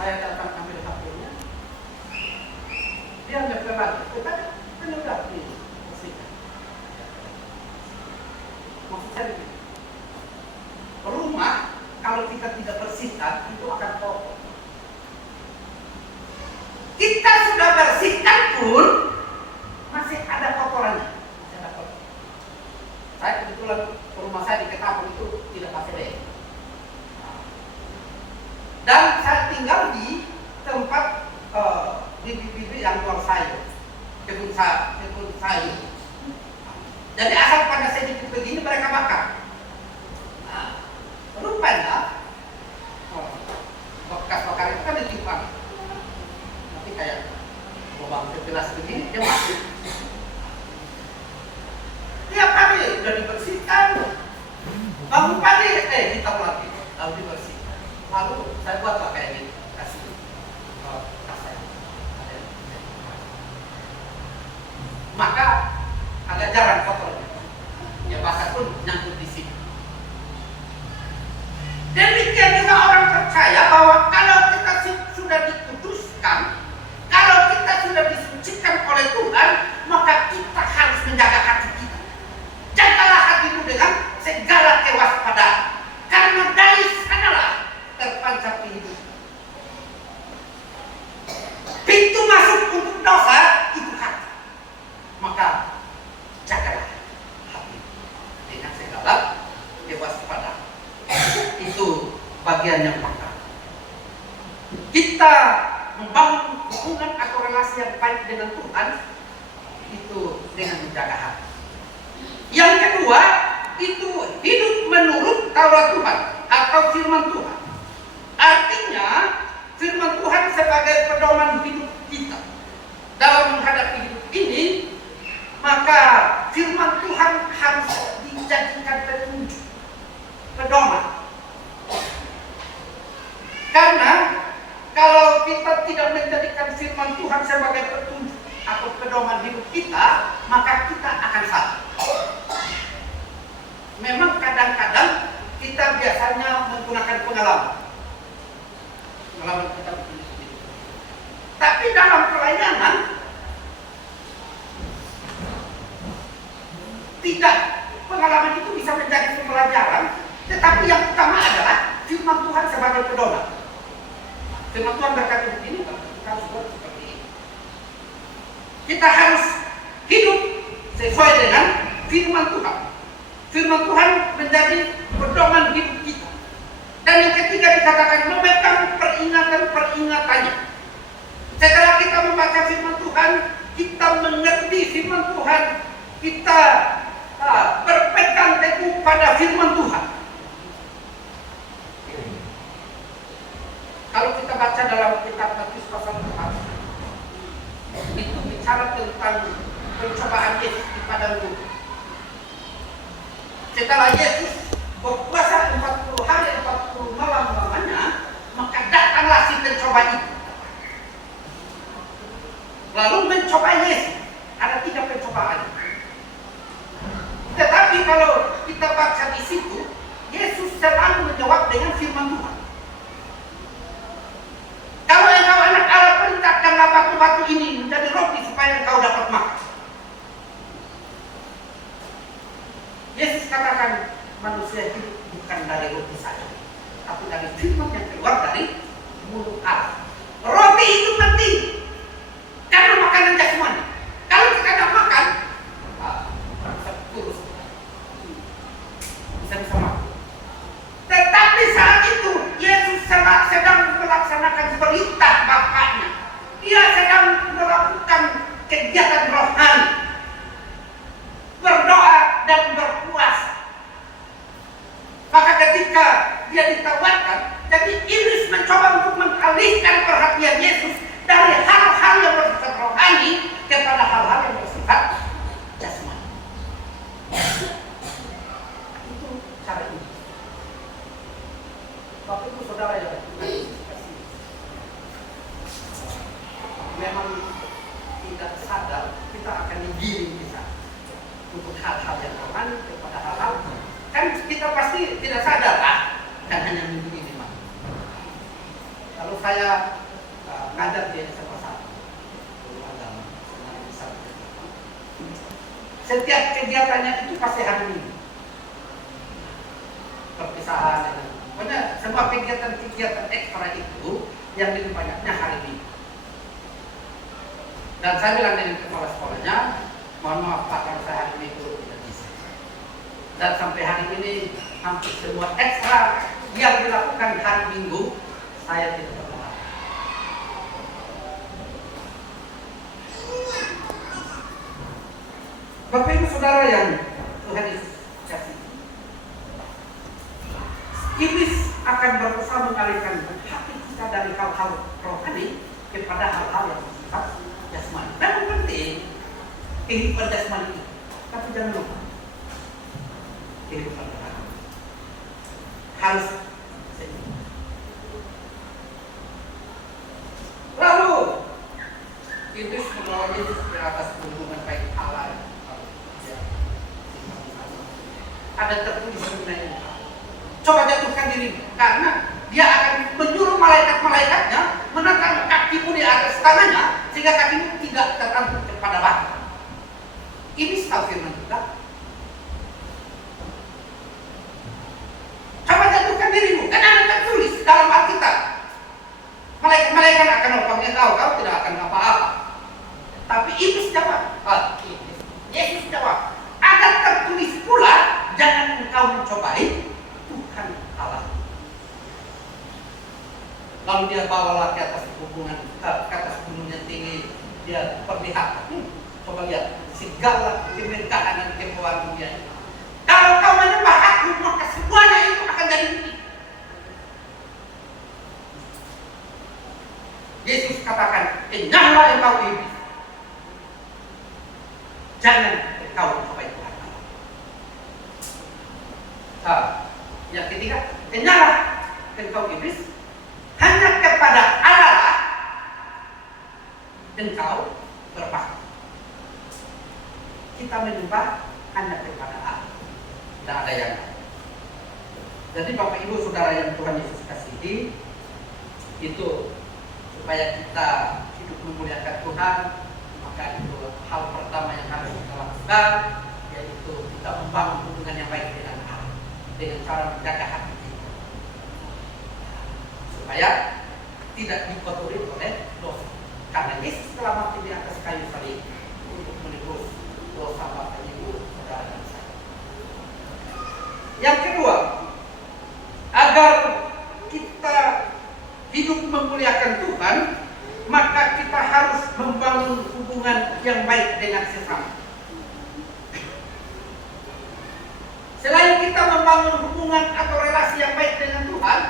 Saya datang ambil HP-nya, dia nempel lagi, tetapi sudah bersihkan. Maksud saya begini, rumah kalau kita tidak bersihkan itu akan kotor. Kita sudah bersihkan pun masih ada kotorannya. Saya kebetulan rumah saya di Ketapang itu tidak pakai dek. Dan saya tinggal di tempat di bibit yang luar sayur, kebun sayur. Jadi asal pada sedikit begini mereka makan. Nah, rupanya bekas bakar itu kan ditiupkan. Nanti kayak lubang gelas begini dia masuk. Tiap hari sudah dibersihkan. Bangun pagi kita lagi lalu dibersihkan. Lalu saya buatlah kayak gini, kasih kasih. Maka agak jarang kotornya. Ya basah pun nyangkut di sini. Demikian juga orang percaya bahwa kalau kita sudah dikuduskan, kalau kita sudah disucikan oleh Tuhan, maka kita harus menjaga hati kita. Jagalah hatimu dengan segala kewaspadaan, karena dari sanalah terpancar kehidupan. Pintu masuk untuk dosa itu hati. Maka jagalah hati dengan segala kewaspadaan. Itu bagian yang pertama. Kita membangun hubungan atau relasi yang baik dengan Tuhan itu dengan menjaga hati. Yang kedua itu hidup menurut Taurat Tuhan atau firman Tuhan. Artinya firman Tuhan sebagai pedoman hidup kita dalam menghadapi hidup ini, maka firman Tuhan harus dijadikan petunjuk, pedoman. Karena kalau kita tidak menjadikan firman Tuhan sebagai petunjuk atau pedoman hidup kita, maka kita akan salah. Memang kadang-kadang kita biasanya menggunakan pengalaman kita begini. Tapi dalam pelayanan tidak, pengalaman itu bisa menjadi pembelajaran, tetapi yang utama adalah firman Tuhan sebagai pedoman. Firman Tuhan berkata begini, kita harus buat seperti ini. Kita harus hidup sesuai dengan firman Tuhan. Firman Tuhan menjadi pedoman hidup kita. Dan yang ketiga dikatakan memegang peringatan-peringatannya. Setelah kita membaca firman Tuhan, kita mengerti firman Tuhan, kita berpegang teguh pada firman Tuhan. Kalau kita baca dalam kitab Matius pasal 4, itu bicara tentang pencobaan Yesus di padang gurun. Setelah Yesus berpuasa 40 hari 40 malam lamanya, maka datanglah si pencoba itu. Lalu mencoba Yesus. Ada 3 pencobaan. Tetapi kalau kita baca di situ, Yesus selalu menjawab dengan firman Tuhan. Kalau engkau anak Allah, perintahkanlah batu-batu ini menjadi roti supaya engkau dapat makan. Yesus katakan manusia hidup bukan dari roti saja, tapi dari firman yang keluar dari mulut Allah. Roti itu penting karena makanan jasmani. Kalau kita tidak makan, bisa kurus, bisa mati. Tetapi saat itu Yesus sedang melaksanakan perintah Bapaknya. Dia sedang melakukan kegiatan rohani, berdoa dan berpuasa. Maka ketika dia ditawarkan, jadi iblis mencoba untuk mengalihkan perhatian Yesus dari hal-hal yang bersifat rohani kepada hal-hal yang bersifat jasmani. Itu cara ini. Bapak Ibu Saudara yang dikasihi, memang tidak sadar kita akan digiring ke sana untuk hal-hal yang rohani kepada hal-hal, kan kita pasti tidak sadar kan hanya minggu ini mah. Kalau saya ngajar di SMA 1 guru agama, setiap kegiatannya itu pasti hari Minggu, perpisahan, pokoknya semua kegiatan ekstra itu yang lebih banyaknya hari Minggu. Dan saya bilang dengan kepala sekolahnya, mohon maaf Pak, kalau saya hari Minggu tidak bisa. Dan sampai hari ini hampir semua ekstra yang dilakukan hari Minggu saya tidak pernah. Bapak Ibu Saudara yang Tuhan Yesus kasih, iblis akan berusaha mengalihkan hati kita dari hal-hal rohani kepada hal-hal yang bersifat jasmani. Memang penting kehidupan jasmani itu, tapi jangan lupa kehidupan rohani harus seimbang. Lalu iblis membawa Yesus ke atas hubungan baik Allah. Ada tertulis mengenai itu. Coba jatuhkan diri, karena dia akan menyuruh malaikat-malaikatnya menentang kakimu di atas tangannya sehingga kakimu tidak terangkut kepada batu. Ini tahu firman juga. Coba jatuhkan dirimu, kan ada tertulis dalam Alkitab. Malaikat-malaikat akan opangnya kau tidak akan apa-apa. Tapi iblis jawab, Yesus jawab, ada tertulis pula, jangan engkau mencobai Tuhan Allah. Lalu dia bawalah ke atas ke atas gunung yang tinggi, dia perlihatkan. Coba lihat segala keberkahan dan kemewaan dunia ini. Kalau kau menyembah aku, maka semuanya itu akan jadi milik. Yesus katakan, enyahlah engkau iblis, jangan engkau mencobai Tuhan Allah. Yang ketiga, enyahlah engkau iblis, hanya kepada Allah engkau berbakti. Kita menyembah hanya kepada Allah, tidak ada yang lain. Jadi Bapak Ibu Saudara yang Tuhan Yesus kasihi, itu supaya kita hidup memuliakan Tuhan, maka itu hal pertama yang harus kita lakukan, yaitu kita membangun hubungan yang baik dengan Allah dengan cara menjaga hati kita, supaya tidak dikotori oleh dosa. Karena Yesus telah mati di atas kayu salib untuk menebus dosa Bapak Ibu Saudara dan saya. Yang kedua, agar kita hidup memuliakan Tuhan, maka kita harus membangun hubungan yang baik dengan sesama. Selain kita membangun hubungan atau relasi yang baik dengan Tuhan,